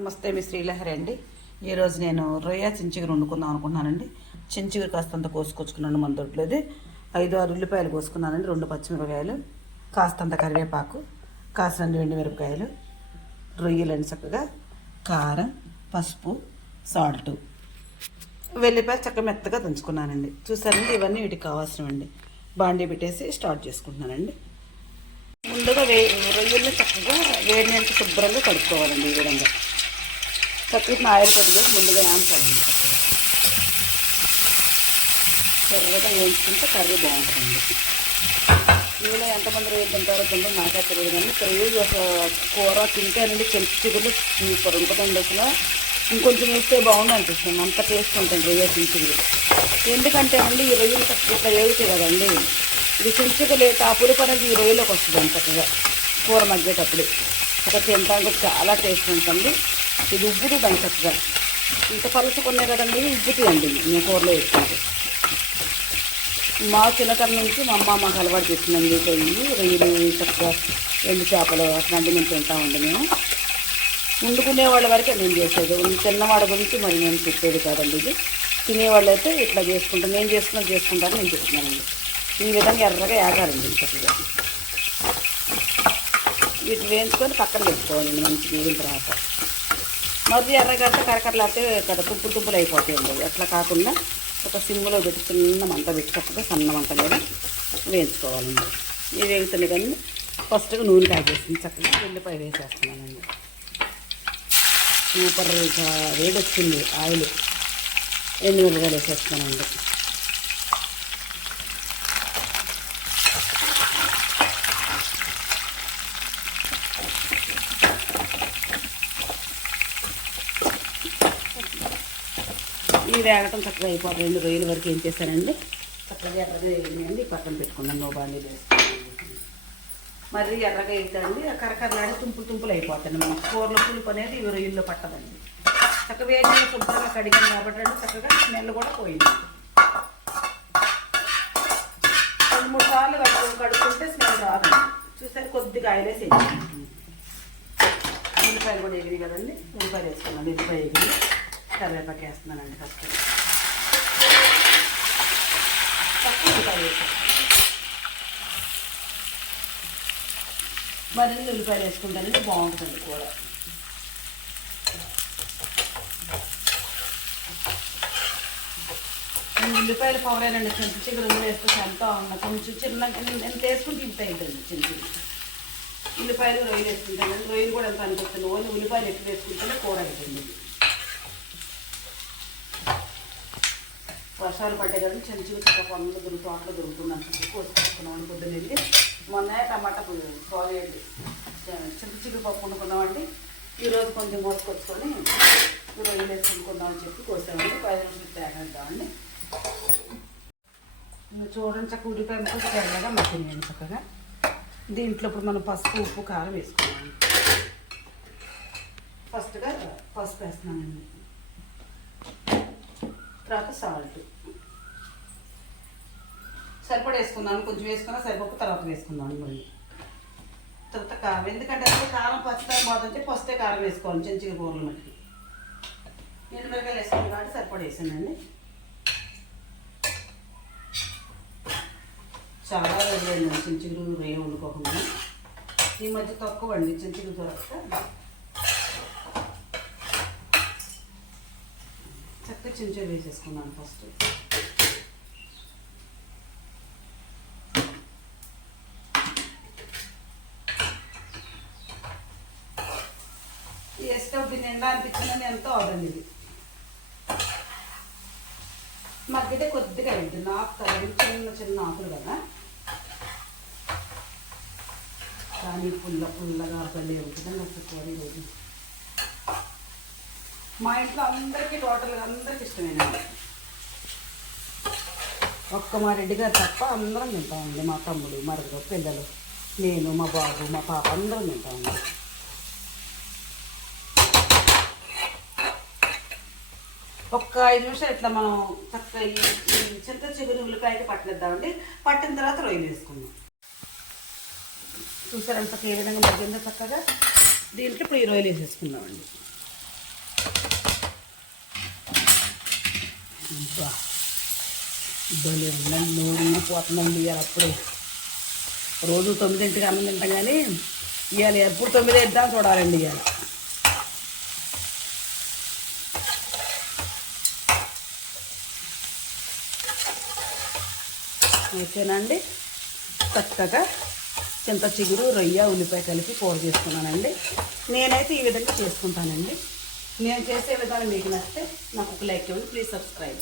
నమస్తే, మీ శ్రీలహరి అండి. ఈరోజు నేను రొయ్య చించిగురు వండుకుందాం అనుకున్నానండి. చించిగురు కాస్తంత కోసుకొచ్చుకున్నాను మన దొడ్లోది. 5-6 ఉల్లిపాయలు కోసుకున్నానండి, 2 పచ్చిమిరపకాయలు, కాస్తంత కరివేపాకు, కాస్త 2 ఎండుమిరపకాయలు, రొయ్యలండి చక్కగా, కారం, పసుపు, సాల్ట్, వెల్లిపాయలు చక్కగా మెత్తగా దంచుకున్నానండి. చూసారండి, ఇవన్నీ వీటికి కావాల్సినవండి. బాండీ పెట్టేసి స్టార్ట్ చేసుకుంటున్నానండి. ముందుగా రొయ్యల్ని చక్కగా వేడి నీళ్ళకి శుభ్రంగా కడుక్కోవాలండి. ఈ విధంగా చక్కగా ఆయిల్ కొద్దిగా ముందుగా వేయించాలండి. చక్కగా ఎర్రగా వేయించుకుంటే కర్రీ బాగుంటుంది. మీలో ఎంతమంది రొయ్యలు తింటారో తింటారో నాకే తెలియదు, కానీ రొయ్యలు కూర తింటేనండి చిగురు సూపర్ ఉంటుందండి. అసలు ఇంకొంచెం వేస్తే బాగుంది అనిపిస్తుంది, అంత టేస్ట్ ఉంటుంది రొయ్య చించుగురు. ఎందుకంటే అండి ఈ రొయ్యలు చక్కగా ఇట్లా వేగుతాయి కదండి, ఇది చించుకు లేక ఆ పులుపు అనేది ఈ రొయ్యలోకి వస్తుంది చక్కగా కూర మగ్గేటప్పుడు. చక్కగా తింటానికి చాలా టేస్ట్ ఉంటుంది. ఇది ఉబ్బుతుందండి చక్కగా, ఇంత పలుచుకున్నాయి కదండి, ఉబ్బుతాయండి నేను కూరలో వేసుకుంటే. మా చిన్నతనం నుంచి మా అమ్మ మాకు అలవాటు చేస్తుందండి. రొయ్యలు చక్కగా ఎండు చేపలు అట్లాంటివి మేము తింటామండి. మేము వండుకునే వాళ్ళ వరకే నేను చేసేది, తిన్నవాళ్ళ గురించి మరి నేను చెప్పేది కాదండి. ఇది తినేవాళ్ళు అయితే ఇట్లా చేసుకుంటాను, నేను చేసుకుంటాను నేను చెప్తున్నానండి. ఈ విధంగా ఎర్రగా ఏగాలండి చక్కగా. వీటిని వేయించుకొని పక్కన పెట్టుకోవాలండి మంచిగా వేగిన తర్వాత. మరి ఎర్రగడ్డ కరకరలాడితే ఇక్కడ తుంపులు అయిపోతాయండి. అట్లా కాకుండా ఒక సిమ్లో పెట్టి చిన్న మంట పెట్టి చక్కగా సన్న మంట మీద వేయించుకోవాలండి. ఇవి వేగుతున్నాయి కానీ ఫస్ట్గా నూనె కాగేసింది, చక్కగా ఉల్లిపాయ వేసేస్తున్నానండి. సూపర్ వేడి వచ్చింది ఆయిల్, ఎండుమిరపకాయలు వేసేస్తున్నానండి. ఇవి వేగటం చక్కగా అయిపోతుంది. 2 రొయ్యల వరకు ఏం చేశానండి, చక్కగా ఎర్రగా వేయండి. పక్కన పెట్టుకున్నాను, నో బాండీ వేసుకున్నాను. మరీ ఎర్రగా వేస్తానండి, కరకరలాడి తుంపులు అయిపోతాయండి. మనకి కూరలో పులుపు అనేది ఇవి రొయ్యల్లో పట్టదండి. చక్కగా వేడి శుభ్రంగా కడిగింది కాబట్టి చక్కగా స్మెల్ కూడా పోయింది. 2-3 సార్లు కడుక్కుంటే స్మెల్ రాదండి. చూసారు, కొద్దిగా ఆయిల్ వేసి ఉల్లిపాయలు కూడా ఎగిరి కదండి, ఉల్లిపాయలు వేసుకున్నాను. ఉల్లిపాయ ఎగిరి కరివేపాకు వేస్తున్నానండి. ఫస్ట్ ఉల్లిపాయ వేసుకుంటాను, మరిన్ని ఉల్లిపాయలు వేసుకుంటానండి, బాగుంటుందండి కూర. ఉల్లిపాయలు పవరేనండి, చింతచిగురు వేస్తే ఎంత కొంచెం చిన్నగా ఎంత వేసుకుంటే ఇంత అవుతుంది. ఉల్లిపాయలు రొయ్యలు వేసుకుంటానండి. రొయ్యలు కూడా ఎంత అనిపిస్తుంది, ఓన్లీ ఉల్లిపాయలు ఎక్కువ వేసుకుంటేనే కూర అవుతుంది. వర్షాలు పడ్డాయి కదండి, చిన్న చక్క పనులు తోటలో దొరుకుతుందని చెప్పి కోసుకొచ్చుకున్నామండి. పొద్దున్న వెళ్ళి మొన్న టమాటా బాగేయండి, చిగురు పప్పు వండుకున్నామండి. ఈరోజు కొంచెం మోసుకొచ్చుకొని రొయ్యలు వేసుకుంటున్నామని చెప్పి కోసామండి. 5 నిమిషాలు తేగేద్దామండి. చూడండి, చక్క ఉల్లిపాయ ముక్క తెల్లగా మగ్గిందండి చక్కగా. దీంట్లో ఇప్పుడు మనం పసుపు, ఉప్పు, కారం వేసుకున్నామండి. ఫస్ట్గా పసుపు వేస్తున్నామండి, తర్వాత సాల్ట్ సరిపడా వేసుకున్నాను. కొంచెం వేసుకున్నా సరిపప్పు తర్వాత వేసుకున్నాను. మళ్ళీ తర్వాత కారం, ఎందుకంటే అసలు కారం పచ్చకారం బాగుందంటే పస్తే కారం వేసుకోవాలి. చిన్న కూరలు మట్టి ఎండుమిరపకాయలు వేసుకున్నాను కాబట్టి సరిపడా వేసానండి. చాలా రోజులైందండి చించిగురు రొయ్య వండుకోకుండా. ఈ మధ్య తక్కువ అండి చించిగురు దొరక. చక్కగా చించలు వేసేసుకున్నాను. ఫస్ట్ వేసేటప్పుడు నిండా అనిపించిందని ఎంతో అవదండి. ఇది మధ్యలో కొద్దిగా అయింది, నాకు చిన్న ఆకులు కదా, కానీ పుల్లగా పల్లి ఉంటుందని వస్తుంది రోజు. మా ఇంట్లో అందరికీ టోటల్గా అందరికీ ఇష్టమేనండి. ఒక్క మా రెడ్డి గారు తప్ప అందరం తింటామండి. మా తమ్ముడు, మరుగురు, పిల్లలు, నేను, మా బాబు, మా పాప అందరం తింటామండి. ఒక్క 5 నిమిషాలు ఇట్లా మనం చక్కగా ఈ చింతచిగురు ఉల్లిపాయకి పట్టనిద్దామండి. పట్టిన తర్వాత రొయ్యలు వేసుకుందాం. చూసారంత ఏ విధంగా మగ్గిందో చక్కగా. దీంట్లో ఇప్పుడు ఈ రొయ్యలు వేసేసుకుందామండి. అబ్బా భలే ఉందండి, నోరు ఊరిపోతుందండి ఇవాళ. అప్పుడే రోజు 9ంటికి అన్నం తింటాం కానీ ఇవాళ ఎప్పుడు 9 వేద్దాం చూడాలండి ఇవాళ. ఓకేనండి, చక్కగా చింత చిగురు, రొయ్య, ఉల్లిపాయ కలిపి కూర చేసుకున్నానండి. నేనైతే ఈ విధంగా చేసుకుంటానండి. నేను చేసే విధానం మీకు నచ్చితే నాకు ఒక లైక్ ఇవ్వండి. Please subscribe.